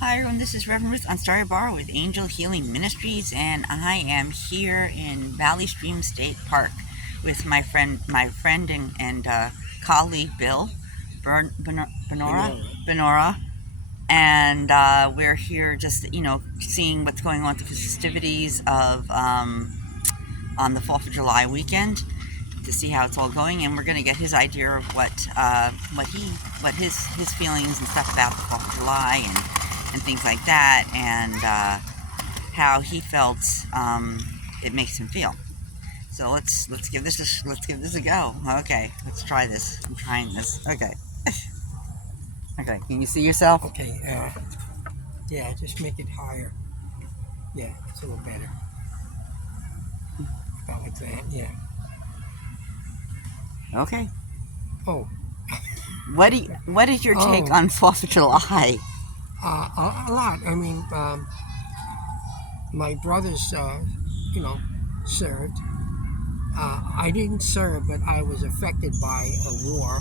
Hi everyone, this is Reverend Ruth Ansari Bar with Angel Healing Ministries, and I am here in Valley Stream State Park with my friend and colleague Bill Benora. Benora, and we're here just seeing what's going on with the festivities of on the 4th of July weekend to see how it's all going, and we're going to get his idea of what his feelings and stuff about the 4th of July and things like that, and how he felt it makes him feel. So let's give this a go. Okay, let's try this. I'm trying this. Okay. Okay. Can you see yourself? Okay, yeah, just make it higher. Yeah, it's a little better. About like that, yeah. Okay. Oh, What is your take oh, on 4th of July? a lot. I mean, my brothers, served. I didn't serve, but I was affected by a war,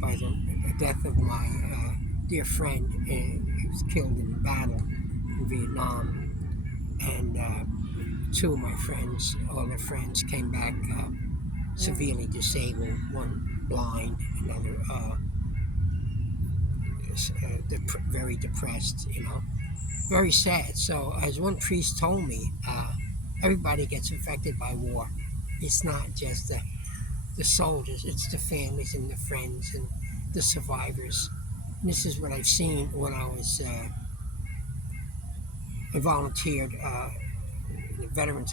by the death of my dear friend. He was killed in battle in Vietnam. And two of my friends, all their friends, came back severely disabled, one blind, another very depressed, very sad. So, as one priest told me, everybody gets affected by war. It's not just the soldiers, it's the families and the friends and the survivors. And this is what I've seen when I volunteered in the Veterans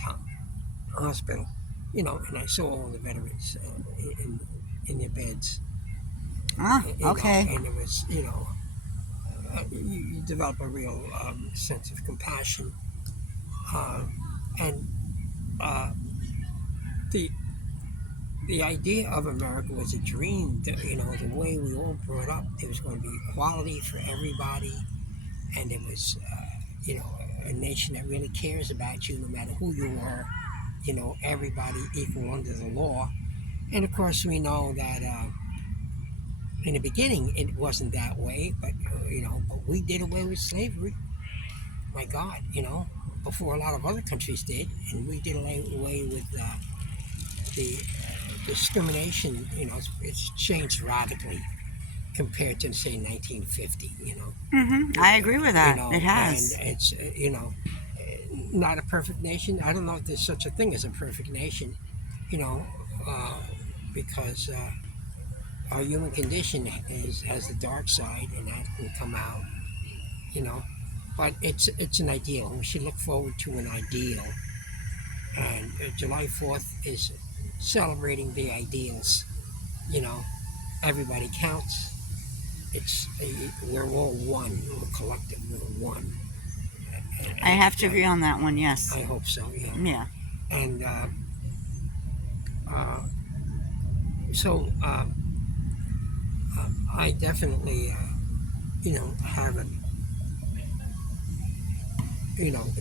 Hospital, and I saw all the veterans in their beds, Ah, okay. and it was, you develop a real sense of compassion, uh, and uh, the the idea of America was a dream. The way we all brought up, there was going to be equality for everybody, and it was, a nation that really cares about you, no matter who you are. Everybody equal under the law. And of course, we know that in the beginning it wasn't that way, but we did away with slavery. My God, before a lot of other countries did, and we did away with the discrimination. It's changed radically compared to say 1950. I agree with that. It And has. it's not a perfect nation. I don't know if there's such a thing as a perfect nation. You know, uh, because our human condition has the dark side, and that can come out. You know, but it's an ideal. We should look forward to an ideal, and July 4th is celebrating the ideals. You know, everybody counts. We're all one. We're collective. We're one. I And have to agree on that one. Yes. I hope so. Yeah. Yeah. And uh, so I definitely, have a,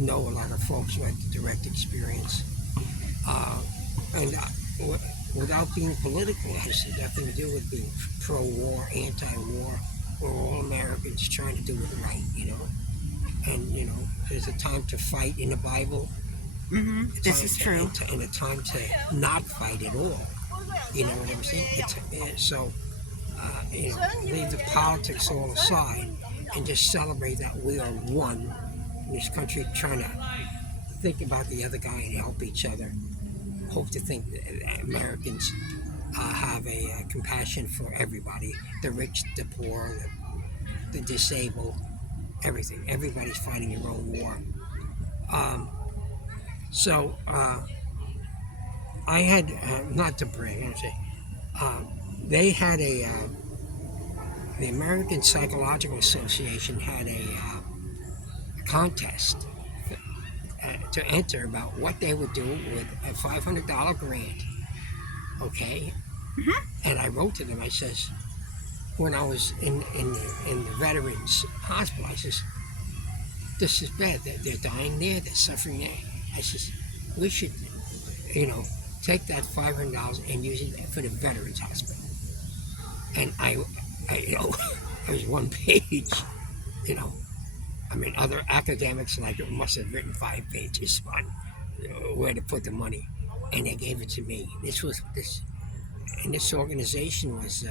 know a lot of folks who had the direct experience. Uh, and without being political, it has nothing to do with being pro-war, anti-war. We're all Americans trying to do it right. And, there's a time to fight in the Bible, This is true. and a time to not fight at all. You know what I'm saying? So, leave the politics all aside and just celebrate that we are one in this country, trying to think about the other guy and help each other. Hope to think that Americans have a compassion for everybody, the rich, the poor, the disabled, everything. Everybody's fighting their own war. Um, so I had, not to brag, I'm saying, they had the American Psychological Association had a contest to enter about what they would do with a $500 grant. Okay, and I wrote to them. I says, when I was in the veterans hospital, I says, this is bad. They're dying there. They're suffering there. I says, we should, you know, take that $500 and use it for the veterans hospital. And I it was one page, you know, I mean, other academics like must have written 5 pages on where to put the money, and they gave it to me. And this organization was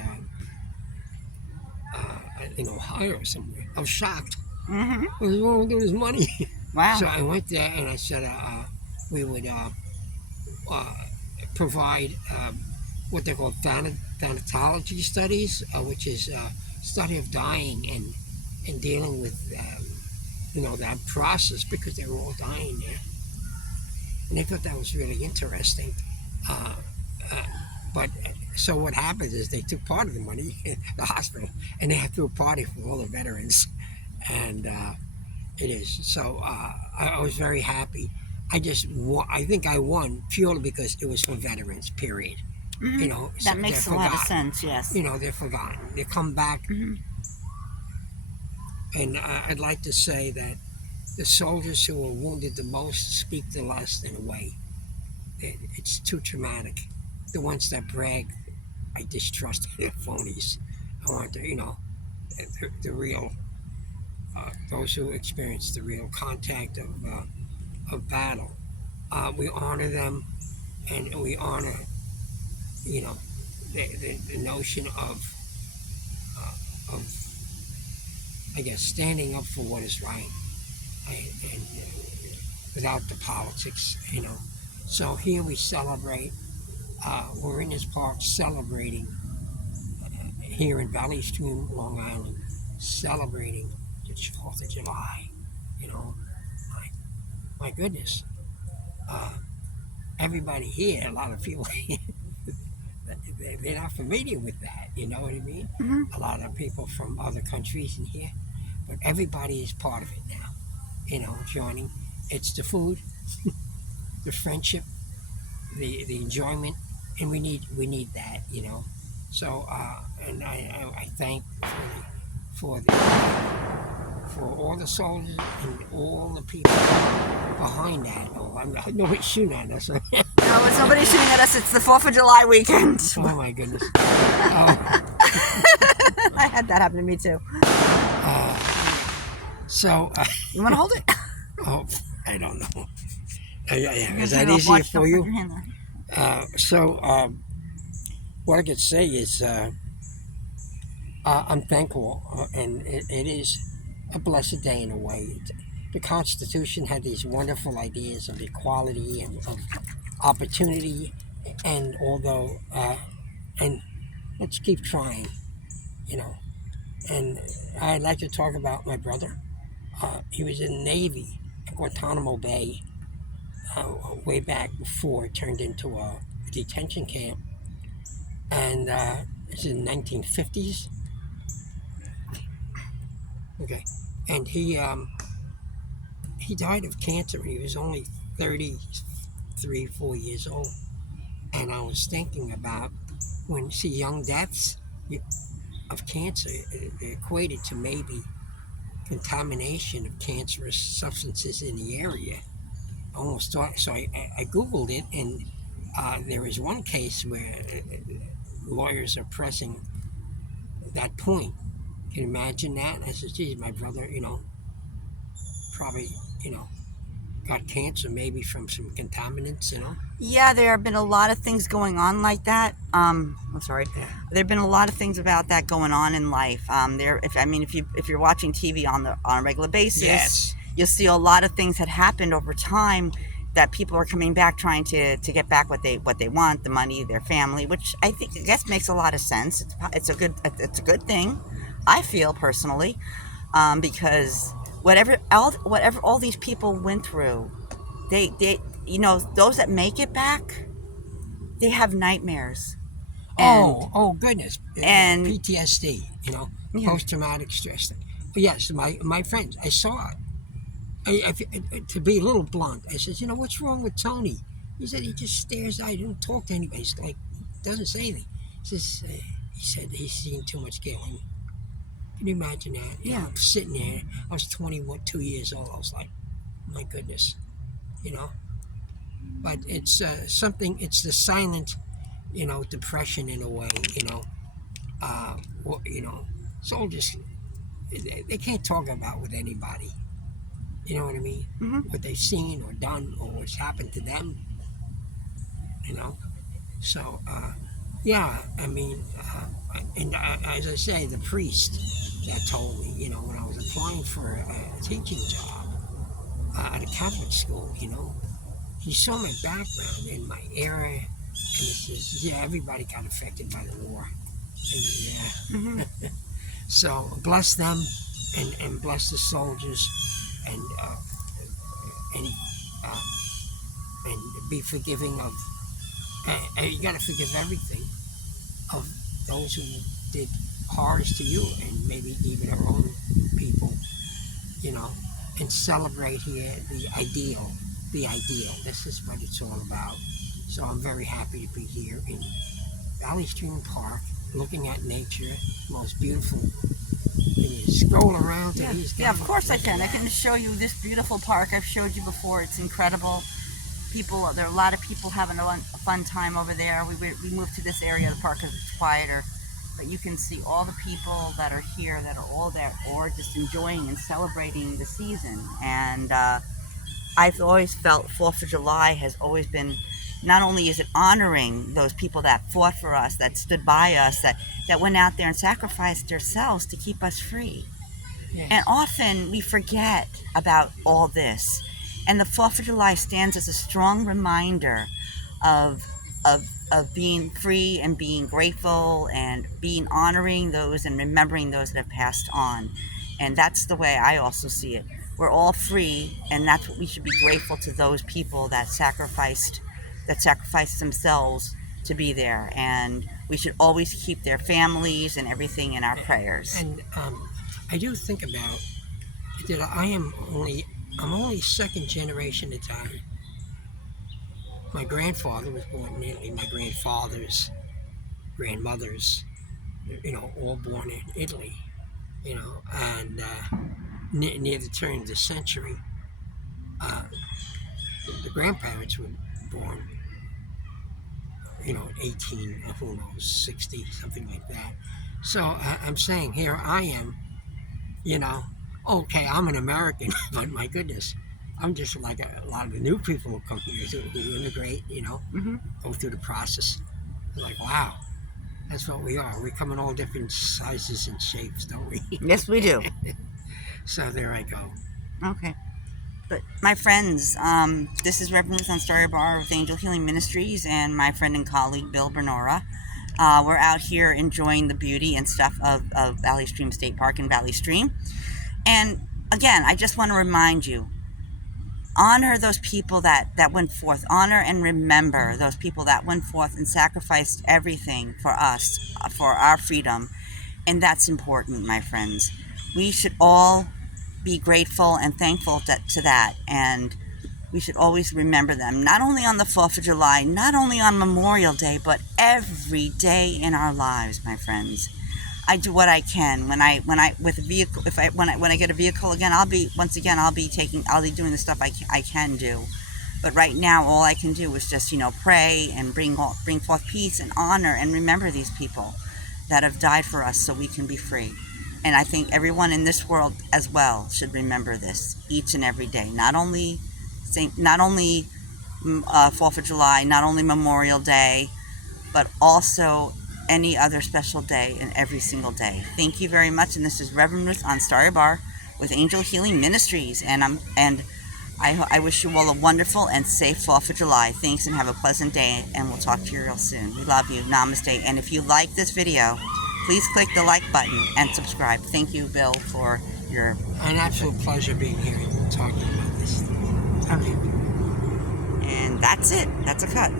in Ohio or somewhere. I was shocked. Mm-hmm. What was wrong with all this money? Wow. So I went there and I said we would uh, provide what they call thanatology studies, which is study of dying and dealing with that process because they were all dying there, and they thought that was really interesting. Uh, uh, but so what happened is they took part of the money, the hospital, and they had to do a party for all the veterans, and it is so. I was very happy. I think I won purely because it was for veterans. Period. Mm-hmm. So That makes a lot of sense. Yes. They're forgotten. They come back, Mm-hmm. and I'd like to say that the soldiers who were wounded the most speak the less in a way. It's too traumatic. The ones that brag, I distrust. They're phonies. I want the real, those who experience the real contact of battle. We honor them, and we honor, you know, the notion of I guess standing up for what is right, and without the politics. So here we celebrate. We're in this park celebrating here in Valley Stream, Long Island, celebrating the 4th of July. You know, my, my goodness. Uh, Everybody here, a lot of people, they're not familiar with that. You know what I mean? Mm-hmm. A lot of people from other countries in here, but everybody is part of it now. Joining. It's the food, the friendship, the enjoyment, and we need that. So and I thank for all the soldiers and all the people behind that. Nobody's shooting at us. No, it's nobody shooting at us. It's the 4th of July weekend. Oh my goodness. I had that happen to me too. So You want to hold it? I don't know. Is that easier for you? So what I could say is I'm thankful, and it is a blessed day in a way. The Constitution had these wonderful ideas of equality and of opportunity, and and let's keep trying, And I'd like to talk about my brother. He was in the Navy at Guantanamo Bay way back before it turned into a detention camp, and it's in the 1950s. Okay, and he died of cancer. He was only 4 years old, and I was thinking about when you see young deaths of cancer, it equated to maybe contamination of cancerous substances in the area. I almost thought so. I googled it, and there is one case where lawyers are pressing that point. Can you imagine that? I said, geez, my brother, probably, got cancer maybe from some contaminants, Yeah, there have been a lot of things going on like that. I'm sorry. Yeah. There have been a lot of things about that going on in life. If you're watching TV on a regular basis, Yes. you'll see a lot of things that happened over time that people are coming back trying to get back what they want, the money, their family, which I guess makes a lot of sense. It's a good thing, I feel personally, because whatever all these people went through, they those that make it back, they have nightmares. Oh goodness. And PTSD, Yeah. post-traumatic stress. But yes, my friends, I saw it. To be a little blunt, I said, what's wrong with Tony? He said he just stares out. He doesn't talk to anybody. He's like, doesn't say anything. He said he's seen too much killing. Can you imagine that? Yeah. I'm sitting there. I was 2 years old. I was like, my goodness, But it's something. It's the silent, depression in a way. Soldiers, they can't talk about with anybody. You know what I mean? Mhm. What they've seen or done or what's happened to them. You know. So yeah, I mean, and as I say, the priest that told me, you know, when I was applying for a teaching job at a Catholic school, you know, he saw my background and my era, and he says, "Yeah, everybody got affected by the war." And yeah, Mhm. so bless them, and bless the soldiers, and and uh, and be forgiving of. And you got to forgive everything of those who did hardest to you, and maybe even our own people, you know, and celebrate here the ideal. The ideal. This is what it's all about. So I'm very happy to be here in Valley Stream Park, looking at nature, most beautiful. Can you scroll around to Yeah, these yeah. guys? Of course I Look at can. I that. can show you this beautiful park. I've showed you before. It's incredible. There are a lot of people having a fun time over there. We moved to this area of the park because it's quieter, but you can see all the people that are here that are all there or just enjoying and celebrating the season. And I've always felt 4th of July has always been, not only is it honoring those people that fought for us, that stood by us, that went out there and sacrificed themselves to keep us free. And Yes. often we forget about all this. And the 4th of July stands as a strong reminder of, of being free and being grateful and being honoring those and remembering those that have passed on. And that's the way I also see it. We're all free, and that's what we should be grateful to those people that sacrificed themselves to be there. And we should always keep their families and everything in our prayers. And I do think about that. I'm only second generation Italian. My grandfather was born in Italy. My grandfathers, grandmothers, you know, all born in Italy. You know, and near the turn of the century, uh, the grandparents were born, you know, 18, who knows, 60, something like that. So I'm saying here I am, you know, okay, I'm an American, but my goodness, I'm just like a lot of the new people who come here who immigrate, you know, Hmm. go through the process. They're like, wow, that's what we are. We come in all different sizes and shapes, don't we? Yes, we do. So there I go. Okay. But my friends, this is Reverend Ruth on Story Bar with Angel Healing Ministries and my friend and colleague Bill Bernora. We're out here enjoying the beauty and stuff of Valley Stream State Park and Valley Stream. And again, I just want to remind you, honor those people that went forth. Honor and remember those people that went forth and sacrificed everything for us, for our freedom. And that's important, my friends. We should all be grateful and thankful to that. And we should always remember them, not only on the 4th of July, not only on Memorial Day, but every day in our lives, my friends. I do what I can when I with a vehicle. If I when I get a vehicle again, I'll be doing the stuff I can do. But right now, all I can do is just pray and bring forth peace and honor and remember these people that have died for us so we can be free. And I think everyone in this world as well should remember this each and every day. Not only 4th of July, not only Memorial Day, but also any other special day and every single day. Thank you very much. And this is Reverend Ruth on Starry Bar with Angel Healing Ministries. I wish you all a wonderful and safe 4th of July. Thanks and have a pleasant day. And we'll talk to you real soon. We love you. Namaste. And if you like this video, please click the like button and subscribe. Thank you, Bill, for your... An absolute pleasure being here and talking about this. Thank you. And that's it. That's a cut.